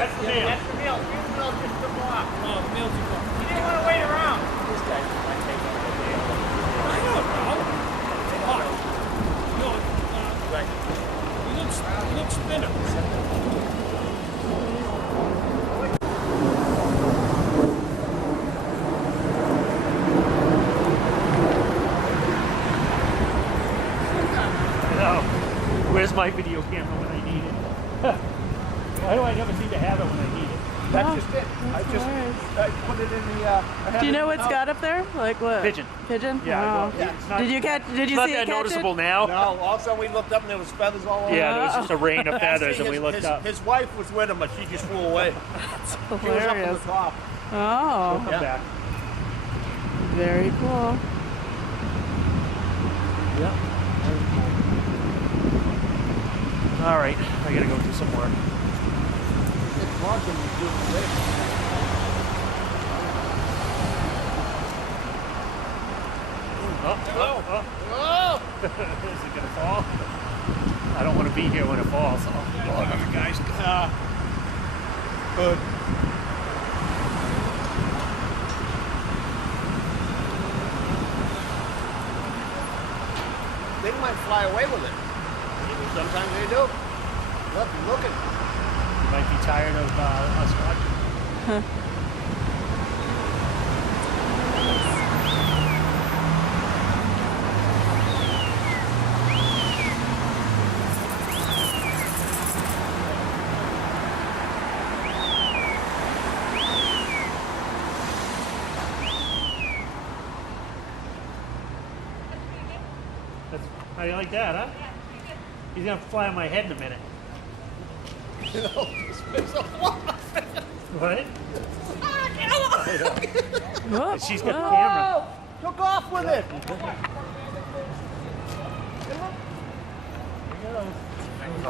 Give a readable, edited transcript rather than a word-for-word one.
That's the meal. That's the meal. The meal just took off. Oh, the meal too far. He didn't want to wait around. This guy's might take on the day. I don't know. What? No, Right. he looks thinner. No. Where's my video camera when I need it? Why do I never seem to have it when I need it? That's just it. I put it in the. I have Do you it know in what the Scott up there? Like what? Pigeon. Pigeon? Yeah, Oh. well, it's not, Did you catch? Did you it's see not it that catch noticeable it? now. No, all of a sudden we looked up and there was feathers all over. Yeah, there was just a rain of feathers, and we looked up. His wife was with him, but she just flew away. That's She was up on hilarious. the top. Oh, Come back. very cool. Yeah. All right, I gotta go do some work. It's launching you do the Oh. Is it gonna fall? I don't want to be here when it falls. Oh, guys. Good. They might fly away with it. Sometimes they do. Look, looking. You might be tired of us watching. That's, how you like that, huh? He's gonna fly on my head in a minute. You know, it's a fly. What? Whoop. She's got the camera. Oh, took off with it. There you go.